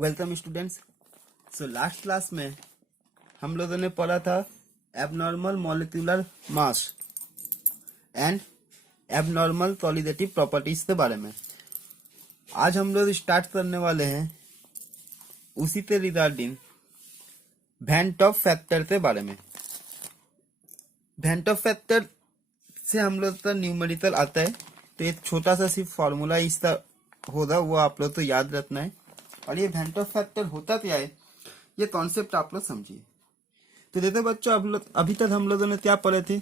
Welcome students. So last class में हम लोगों ने पढ़ा था abnormal molecular mass and abnormal qualitative properties के बारे में। आज हम लोग स्टार्ट करने वाले हैं उसी के रिगार्डिंग वैन टॉप फैक्टर के बारे में। वैन टॉप फैक्टर से हम लोग का न्यूमेरिकल आता है, तो एक छोटा सा सिर्फ फॉर्मूला इसका होगा, वो आप लोग तो याद रखना है। और ये वैन टॉप फैक्टर होता क्या है, ये कॉन्सेप्ट आप लोग समझिए। तो देखो बच्चों, अभी तक हम लोगों ने क्या पढ़े थे,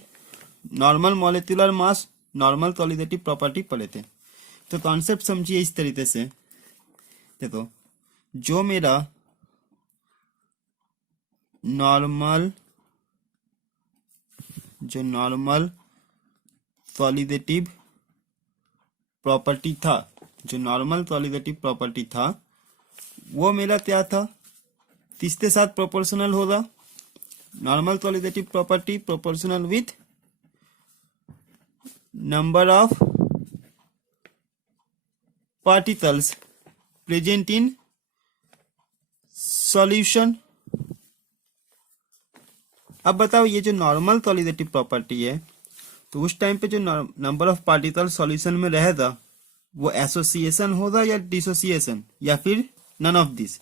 नॉर्मल मॉलिक्यूलर मास, नॉर्मल क्वालिटेटिव प्रॉपर्टी पढ़े थे। तो कॉन्सेप्ट समझिए इस तरीके से। देखो, जो मेरा नॉर्मल क्वालिटेटिव प्रॉपर्टी था, वो मेरा क्या था, किसके साथ प्रोपोर्शनल होगा। Normal qualitative property proportional with number of particles present in solution. अब बताओ, ये जो नॉर्मल क्वालिटेटिव प्रॉपर्टी है, तो उस टाइम पे जो नंबर ऑफ पार्टिकल सॉल्यूशन में रहेगा वो एसोसिएशन होगा या डिसोसिएशन, या फिर none of this,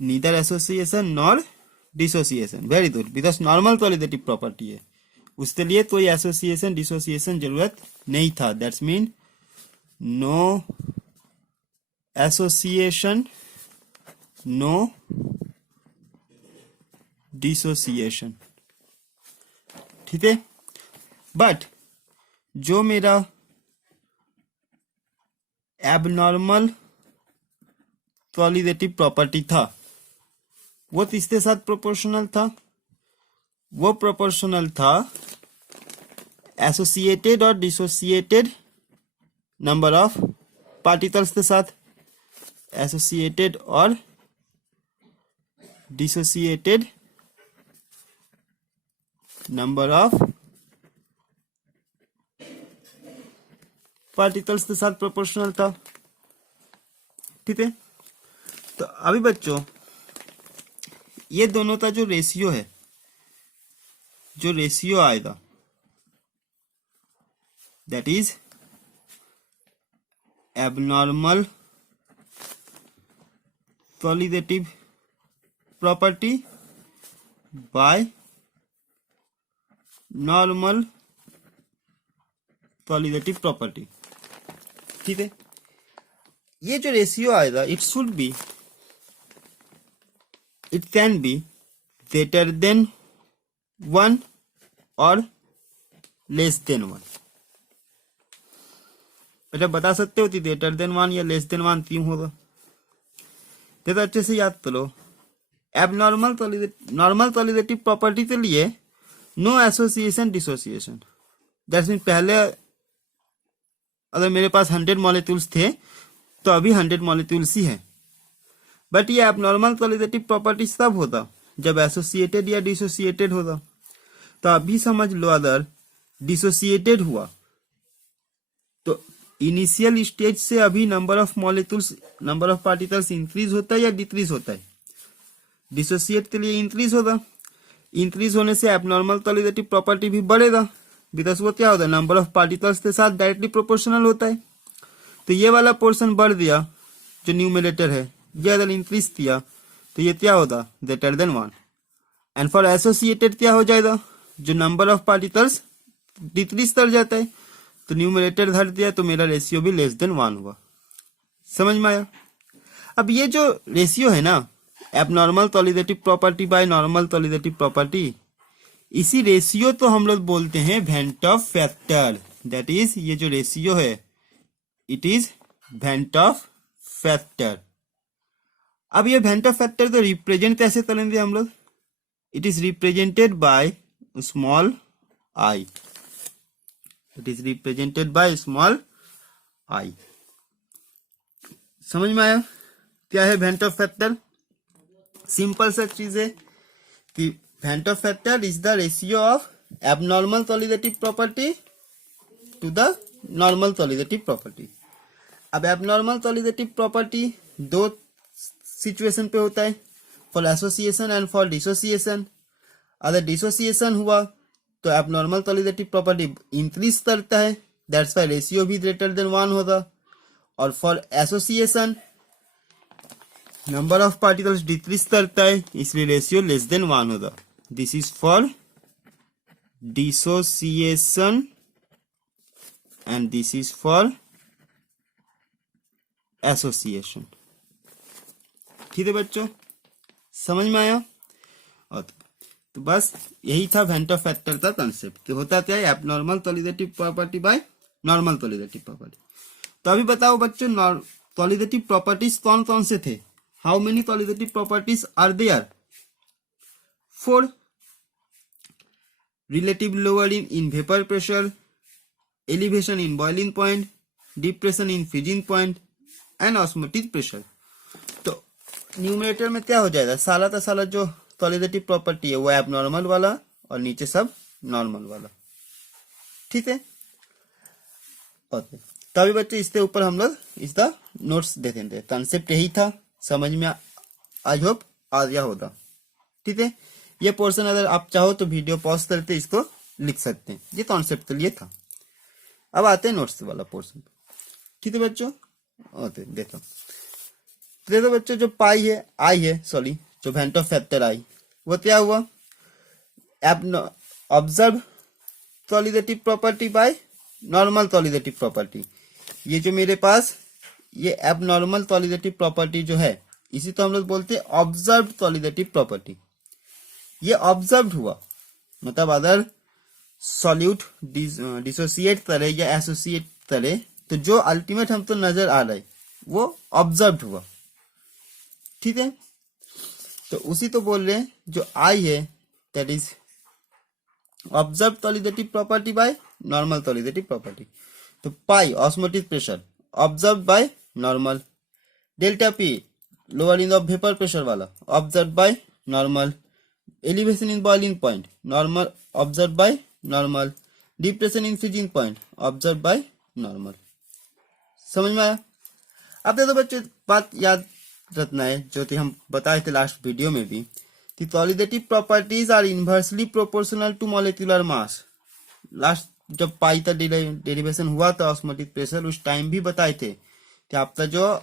neither association nor dissociation. Very good, because normal qualitative property है, उसके लिए कोई एसोसिएशन डिसोसिएशन जरूरत नहीं था। That's mean no association, no dissociation, ठीक है। बट जो मेरा एबनॉर्मल क्वालिटेटिव प्रॉपर्टी था, वो किसके साथ प्रोपोर्शनल था, वो प्रोपोर्शनल था एसोसिएटेड और डिसोसिएटेड नंबर ऑफ पार्टिकल्स के साथ। एसोसिएटेड और डिसोसिएटेड नंबर ऑफ पार्टिकल्स के साथ प्रोपोर्शनल था, ठीक है। तो अभी बच्चों, ये दोनों का जो रेशियो है, जो रेशियो आएगा, that is abnormal qualitative property by normal qualitative property, ठीक है। ये जो रेशियो आएगा, it can be greater than 1 or less than 1। मतलब बता सकते हो कि greater than 1 या less than 1 क्यों होगा। तो अच्छे से याद करो, नॉर्मल क्वालिटेटिव प्रॉपर्टी के लिए no association dissociation. That's mean पहले अगर मेरे पास 100 मॉलिक्यूल्स थे तो अभी 100 मॉलिक्यूल्स ही है। बट ये एबनॉर्मल क्वालिटेटिव प्रॉपर्टीज तब होता जब एसोसिएटेड या डिसोसिएटेड होता। तो अभी समझ लो, अगर डिसोसिएटेड हुआ तो इनिशियल स्टेज से अभी नंबर ऑफ पार्टिकल्स इंक्रीज होता है या डिक्रीज होता है। डिसोसिएट के लिए इंक्रीज होगा, इंक्रीज होने से एबनॉर्मल क्वालिटेटिव प्रॉपर्टी भी बढ़ेगा, बिकॉज वो क्या होता है, नंबर ऑफ पार्टिकल्स के साथ डायरेक्टली प्रोपोर्शनल होता है। तो ये वाला पोर्शन बढ़ दिया जो न्यूमरेटर है, ये अगर इंक्रीज किया तो ये क्या होगा, greater than 1। And for associated क्या हो जाएगा, जो नंबर ऑफ पार्टिकल्स डिक्रीज कर जाता है, तो न्यूमरेटर घट दिया तो मेरा रेशियो भी लेस देन 1 हुआ। समझ में आया। अब ये जो रेशियो है ना, abnormal qualitative property by normal qualitative property, इसी रेशियो तो हम लोग बोलते हैं van't Hoff factor. That is, ये जो रेशियो है, it is van't Hoff factor. अब ये वैन टॉप फैक्टर को रिप्रेजेंट कैसे करेंगे हम लोग, it is represented by small i. It is represented by small i. समझ में आया क्या है वैन टॉप फैक्टर। सिंपल सा चीज है कि van't Hoff factor is the ratio of abnormal qualitative property to the normal qualitative property. अब एबनॉर्मल क्वालिटेटिव प्रॉपर्टी दो सिचुएशन पे होता है, for association and for dissociation. अगर डिसोसिएशन हुआ तो एबनॉर्मल सॉलिडिटी प्रॉपर्टी इंक्रीज करता है, दैट्स वाई रेशियो भी ग्रेटर देन 1 होगा। और for association number of particles decrease करता है, इसलिए रेशियो लेस देन 1 होगा। This is for dissociation and this is for association. ठीक है बच्चों, समझ में आया? और तो बस यही था वेंट ऑफ फैक्टर का कंसेप्ट कि होता क्या है, abnormal solidity property by normal solidity property. तो अभी बताओ बच्चों, सॉलिडिटी प्रॉपर्टीज कौन कौन से थे? How many solidity properties are there? 4। Relative lowering in vapour pressure, elevation in boiling point, depression in freezing point and osmotic pressure. तो numerator में क्या हो जाएगा, साला का साला जो सॉलिडिटी प्रॉपर्टी है वो एबनॉर्मल वाला और नीचे सब नॉर्मल वाला। ठीक है, ओके। तभी बच्चे इसके ऊपर हम लोग इसका नोट्स दे देंगे। कंसेप्ट यही था, समझ में आई होप आ गया होगा। ठीक है, ये पोर्शन अगर आप चाहो तो वीडियो पॉज करके इसको लिख सकते हैं, ये कॉन्सेप्ट के लिए था। अब आते हैं नोट्स वाला पोर्शन। ठीक है बच्चों, ओके देखो बच्चों, जो पाई है आई है, सॉरी जो वेंट ऑफ फैक्टर आई, वो क्या हुआ, observe solidity property by normal solidity property. ये जो मेरे पास ये एबनॉर्मल सॉलिडिटी प्रॉपर्टी जो है, इसी तो हम लोग बोलते हैं ऑब्जर्व सॉलिडिटी प्रॉपर्टी। ये ऑब्जर्व हुआ, मतलब अदर सॉल्यूट डिसोसिएट करे या एसोसिएट करे, तो जो अल्टीमेट हमको नजर आ रहा है वो ऑब्जर्व हुआ। ठीक है, तो उसी तो बोल रहे हैं जो आई है that is observe solidity property by normal solidity property. तो pi osmotic pressure observe by normal, delta P lowering of vapour pressure वाला observe by normal, elevation in boiling point normal observe by normal, depression in freezing point observe by normal. समझ में आया? अब देखो बच्चों, बात याद रखना है जो कि हम बताए थे लास्ट वीडियो में भी, कि solidity properties are inversely proportional to molecular mass. Last जब पाई का डेरिवेशन हुआ था ऑस्मोटिक प्रेशर, उस टाइम भी बताए थे कि आपका जो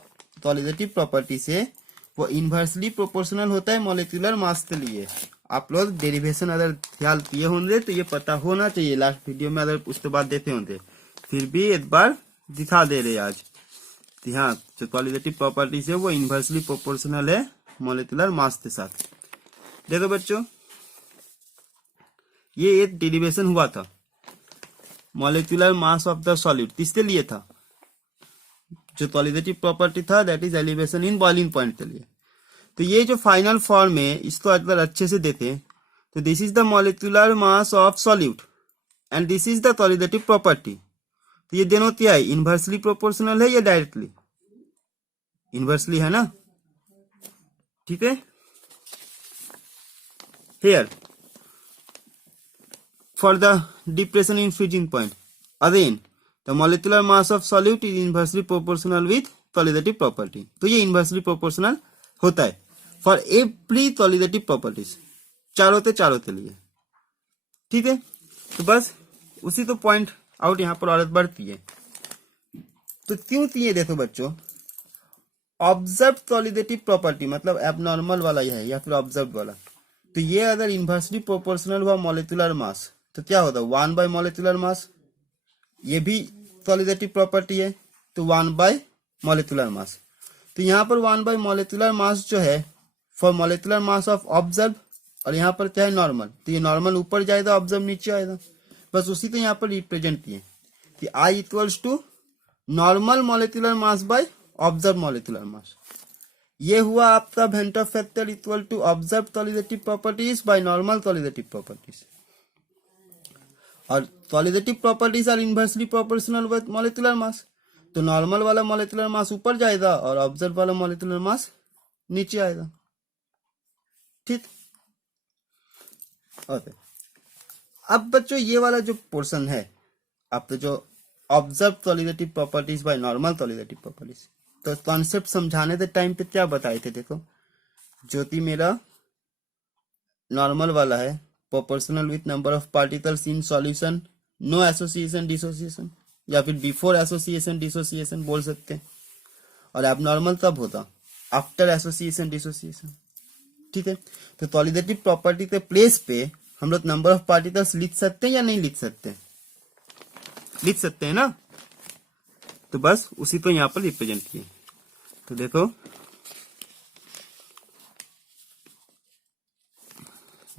सॉलिडिटी प्रॉपर्टी से वो इनवर्सली प्रोपोर्शनल होता है मॉलिक्यूलर मास के लिए। आप लोग डेरिवेशन अगर ख्याल किए होंगे तो ये पता होना चाहिए, लास्ट वीडियो में अगर उसके बाद देते होंगे, फिर भी एक बार दिखा दे रहे आज। हाँ, जो सॉलिडिटी प्रॉपर्टीज है वो इनवर्सली प्रोपोर्शनल है मॉलिक्यूलर मास के साथ। देखो बच्चों, ये एक डेरिवेशन हुआ था molecular mass of the solid, किसके लिए था, जो सॉलिडिटी प्रॉपर्टी था that is elevation in boiling point के लिए। तो ये जो फाइनल फॉर्म है, इसको अगर अच्छे से देखें तो this is the molecular mass of solute and this is the solidity property. तो ये दोनों क्या है, इनवर्सली प्रोपोर्शनल है या डायरेक्टली? इनवर्सली है ना। ठीक है, here for the depression in freezing point again the molecular mass of solute is inversely proportional with solidity property. तो ये इनवर्सली प्रोपोर्शनल होता है फॉर एवरी सॉलिडिटी प्रॉपर्टीज, चारों के लिए। ठीक है, तो बस उसी तो पॉइंट आउट यहाँ पर औरत बढ़ती है। तो क्यों थी ये, देखो बच्चों, ऑब्जर्व सॉलिडिटी प्रॉपर्टी मतलब एबनॉर्मल वाला ही है या फिर ऑब्जर्व वाला। तो ये अगर इनवर्सली प्रोपोर्शनल हुआ मॉलिक्यूलर मास तो क्या होता है, 1 बाय मॉलिक्यूलर मास। ये भी सॉलिडिटी प्रॉपर्टी है, तो 1 बाय मॉलिक्यूलर मास। तो यहाँ पर 1 बाय मॉलिक्यूलर मास जो है for molecular mass of observe, और यहाँ पर क्या है नॉर्मल, तो ये नॉर्मल ऊपर जाएगा, ऑब्जर्व नीचे आएगा। बस उसी को यहाँ पर रिप्रेजेंट किए कि I equals to normal molecular mass by observe molecular mass. ये हुआ आपका van't Hoff factor equal to observe solidity properties by normal solidity properties. और solidity properties are inversely proportional with molecular mass, तो normal वाला molecular mass ऊपर जाएगा और observe वाला मॉलिक्यूलर मास नीचे आएगा। ठीक, ओके। अब बच्चों ये वाला जो पोर्शन है आपका, जो observe solidity properties by normal solidity properties, तो कॉन्सेप्ट समझाने के टाइम पे क्या बताए थे, देखो ज्योति मेरा नॉर्मल वाला है, proportional with number of particles in solution, no association dissociation, या फिर बिफोर एसोसिएशन डिसोसिएशन बोल सकते हैं। और एबनॉर्मल तब होता आफ्टर एसोसिएशन डिसोसिएशन। ठीक है, तो सॉलिडेटिव प्रॉपर्टी के प्लेस पे हम लोग नंबर ऑफ पार्टिकल्स लिख सकते हैं या नहीं लिख सकते? लिख सकते हैं ना। तो बस उसी को यहाँ पर रिप्रेजेंट किए। तो देखो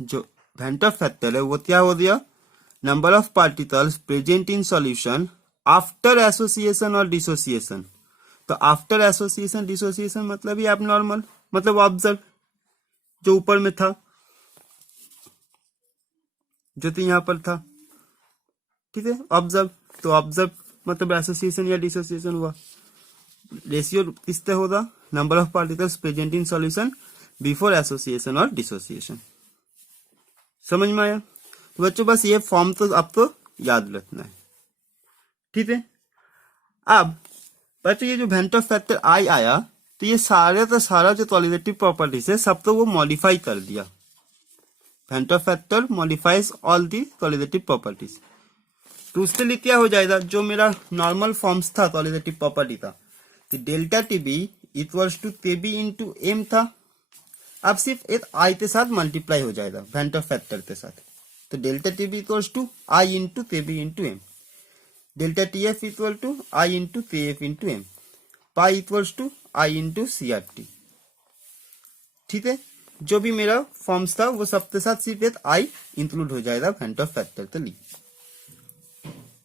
जो वेंटर फैक्टर है वो क्या हो गया, number of particles present in solution after association और डिसोसिएशन। तो आफ्टर एसोसिएशन डिसोसिएशन मतलब ये एबनॉर्मल, मतलब ऑब्जर्व जो ऊपर में था, जो तो यहाँ पर था। ठीक है, ऑब्जर्व, तो ऑब्जर्व मतलब एसोसिएशन या डिसोसिएशन हुआ। रेशियो किससे होगा, number of particles present in solution before association और डिसोसिएशन। समझ में आया? तो बच्चों बस ये फॉर्म तो आपको याद रखना है। ठीक है, अब बच्चों ये जो वेंटर फैक्टर आई आया तो ये सारे का सारा जो सॉलिडेटिव प्रॉपर्टीज है सब तो वो मॉडिफाई कर दिया। Van't Hoff factor modifies all the colligative properties. तो उसके लिए क्या हो जाएगा, जो मेरा नॉर्मल फॉर्म्स था सॉलिडेटिव प्रॉपर्टी था, तो delta Tb equals to Kb into m था। अब सिर्फ एक आई के साथ मल्टीप्लाई हो जाएगा वेंटर फैक्टर के साथ। तो delta Tb equals to i into Kb into m, delta Tf equal to i into Kf into m, pi equals to i into CRT. ठीक है, जो भी मेरा फॉर्म्स था वो सबके साथ सिर्फ एक आई इंक्लूड हो जाएगा वेंटर फैक्टर के लिए।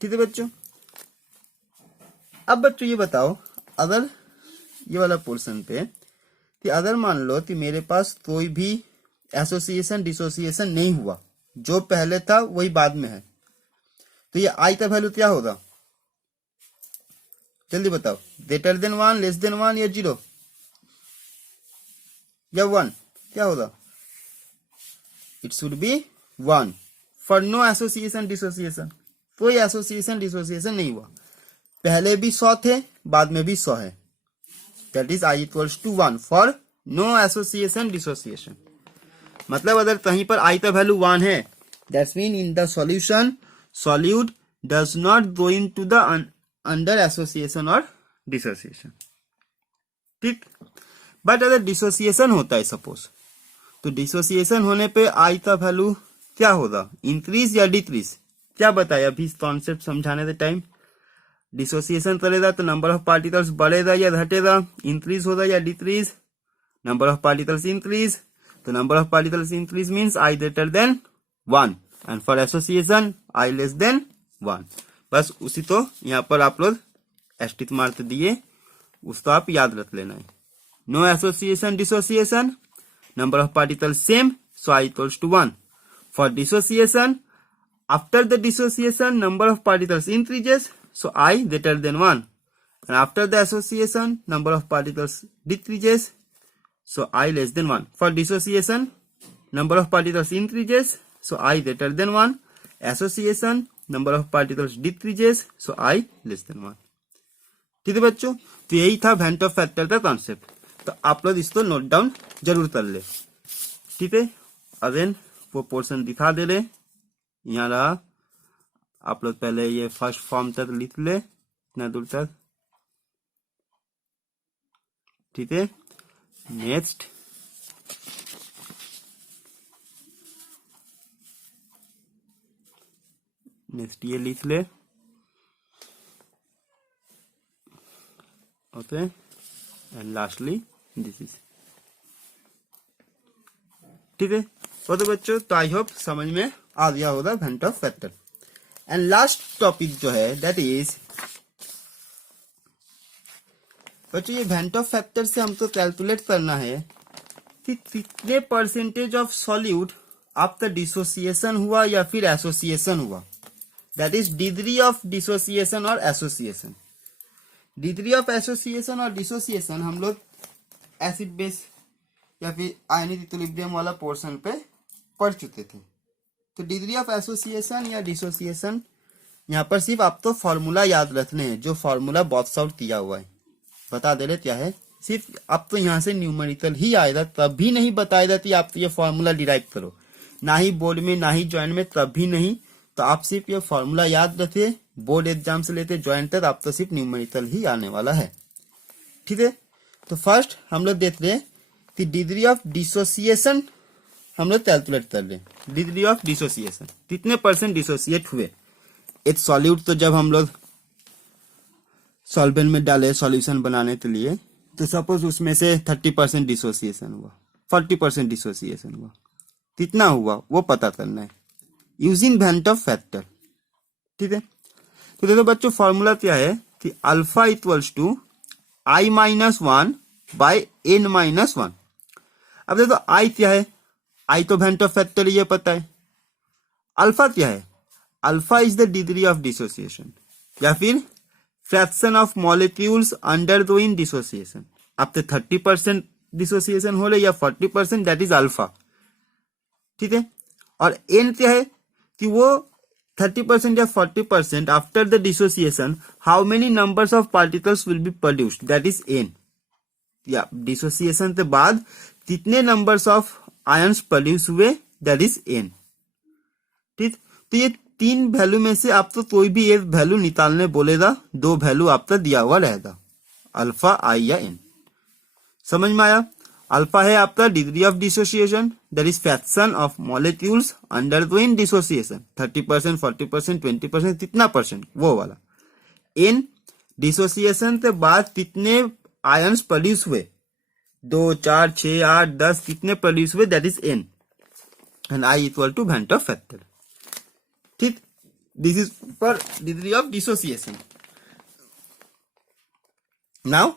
ठीक है बच्चों, अब बच्चों ये बताओ, अगर ये वाला पोर्शन पे कि अगर मान लो कि मेरे पास कोई भी एसोसिएशन डिसोसिएशन नहीं हुआ, जो पहले था वही बाद में है, तो ये आई का वैल्यू क्या होगा, जल्दी बताओ। ग्रेटर देन 1, लेस देन 1 या 0 या 1, क्या होगा? It should be 1 for no association dissociation. कोई एसोसिएशन डिसोसिएशन नहीं हुआ, पहले भी 100 थे बाद में भी 100 है। That is i equals to 1 for no association dissociation. मतलब अगर कहीं पर आई का वैल्यू 1 है, that's mean in the solution solute does not go into the under association और डिसोसिएशन। ठीक, बट अगर डिसोसिएशन होता है सपोज, तो डिसोसिएशन होने पे आई का वैल्यू क्या होगा, इंक्रीज या डिक्रीज? क्या बताया अभी कॉन्सेप्ट समझाने के टाइम? डिसोसिएशन करेगा तो नंबर ऑफ पार्टिकल्स बढ़ेगा या घटेगा, इंक्रीज होगा या decrease? Number of particles increase, तो number of particles increase means i greater than 1 and for association i less than 1। बस उसी तो यहाँ पर आप लोग एस्टिक मार्क दिए, उसको आप याद रख लेना है। No association dissociation, number of particles same, so i equals to 1। For dissociation, after the dissociation number of particles increases, so I greater than 1, and after the association number of particles decreases, so I less than 1. For dissociation number of particles increases, so I greater than 1, association number of particles decreases, so I less than 1. ठीक है बच्चों, तो यही था vendor factor का concept. तो आप लोग इसको नोट डाउन जरूर कर ले। ठीक है, अगेन वो पोर्शन दिखा दे रहे, यहाँ रहा। आप लोग पहले ये फर्स्ट फॉर्म तक लिख ले, इतना दूर तक। ठीक है, नेक्स्ट ये लिख ले। Okay, and lastly this is. ठीक है, तो बच्चों तो आई होप समझ में आ गया होगा वेंटर फैक्टर। एंड लास्ट टॉपिक जो है दैट इज, बच्चों ये वेंटर फैक्टर से हमको कैलकुलेट करना है कि कितने percentage of solute after dissociation हुआ या फिर एसोसिएशन हुआ। That is degree of dissociation और एसोसिएशन। डिग्री ऑफ एसोसिएशन और डिसोसिएशन हम लोग एसिड बेस या फिर आयनिक इक्विलिब्रियम वाला पोर्शन पे पढ़ चुके थे। तो डिग्री ऑफ एसोसिएशन या डिसोसिएशन यहाँ पर सिर्फ आपको फॉर्मूला याद रखने हैं, जो फॉर्मूला बॉक्स आउट किया हुआ है। बता दे रहे क्या है, सिर्फ अब तो यहाँ से न्यूमेरिकल ही आएगा, तब भी नहीं बताएगा कि आप तो ये फॉर्मूला डिराइव करो, ना ही बोर्ड में ना ही ज्वाइंट में, तब भी नहीं। तो आप सिर्फ ये फॉर्मूला याद रखिए, बोर्ड एग्जाम से लेते ज्वाइंट तक आप तो सिर्फ न्यूमेरिकल ही आने वाला है। ठीक है, तो फर्स्ट हम लोग देख रहे हैं कि डिग्री ऑफ डिसोसिएशन हम लोग कैलकुलेट कर रहे हैं। डिग्री ऑफ डिसोसिएशन कितने परसेंट डिसोसिएट हुए एक सॉल्यूट। तो जब हम लोग सॉल्वेंट में डाले सॉल्यूशन बनाने के लिए, तो सपोज उसमें से 30% डिसोसिएशन हुआ, 40% डिसोसिएशन हुआ, कितना हुआ वो पता करना है यूजिंग वैन टॉफ फैक्टर। ठीक है, तो देखो बच्चों फॉर्मूला क्या है कि alpha equals to i minus one by n minus one. अब देखो आई क्या है, आई तो वैन टॉफ फैक्टर ये पता है। अल्फा क्या है, alpha is the degree of dissociation या फिर fraction of molecules undergoing dissociation. अब तो 30% डिसोसिएशन हो रहे या 40%, दैट इज अल्फा। ठीक है, और एन क्या है कि वो 30% या 40% after the dissociation how many numbers of particles will be produced, that is N. या डिसोसिएशन के बाद कितने नंबर्स ऑफ आयंस प्रोड्यूस हुए, दैट इज एन। ठीक, तो ये तीन वैल्यू में से आप तो कोई भी एक वैल्यू निकालने बोलेगा, दो वैल्यू आपका दिया हुआ रहेगा, अल्फा आई या एन। समझ में आया? अल्फा है आपका degree of dissociation, that is fraction of molecules undergoing dissociation, 30%, 40%, 20%, कितना परसेंट वो वाला। एन डिसोसिएशन के बाद कितने आयंस प्रोड्यूस हुए, 2, 4, 6, 8, 10 कितने प्रोड्यूस हुए, that is N. And I equal to van't Hoff factor. ठीक, this is for degree of dissociation. Now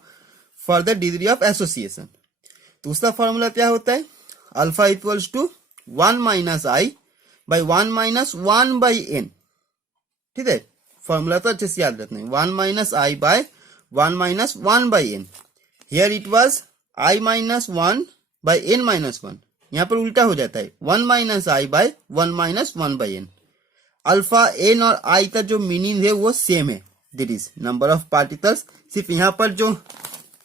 for the degree of association, तो उसका फॉर्मूला क्या होता है, alpha equals to 1 minus I by 1 minus 1 by N. ठीक है, formula तो अच्छे से याद रखना है, 1 minus i by 1 minus 1 by n. Here it was i minus 1 by n minus 1, यहाँ पर उल्टा हो जाता है, 1 minus i by 1 minus 1 by n. Alpha n और आई का जो मीनिंग है वो सेम है, that is number of particles. सिर्फ यहाँ पर जो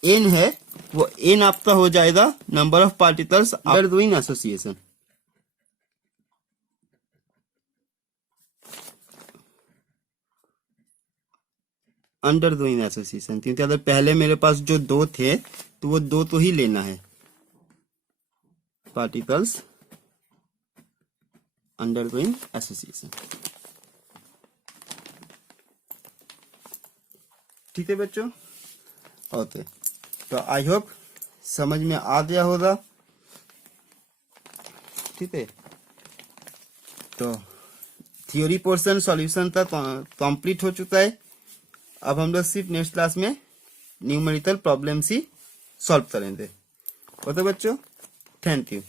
एन है वो एन आपका हो जाएगा number of particles after doing association. Under doing association, क्योंकि अगर पहले मेरे पास जो दो थे तो वो दो तो ही लेना है, पार्टिकल्स अंडर डूइंग एसोसिएशन। ठीक है बच्चों, ओके, तो आई होप समझ में आ गया होगा। ठीक है, तो थ्योरी पोर्शन सॉल्यूशन तक कंप्लीट हो चुका है। अब हम लोग सिर्फ नेक्स्ट क्लास में न्यूमेरिकल प्रॉब्लम्स ही सॉल्व करेंगे। ओके बच्चों, थैंक यू।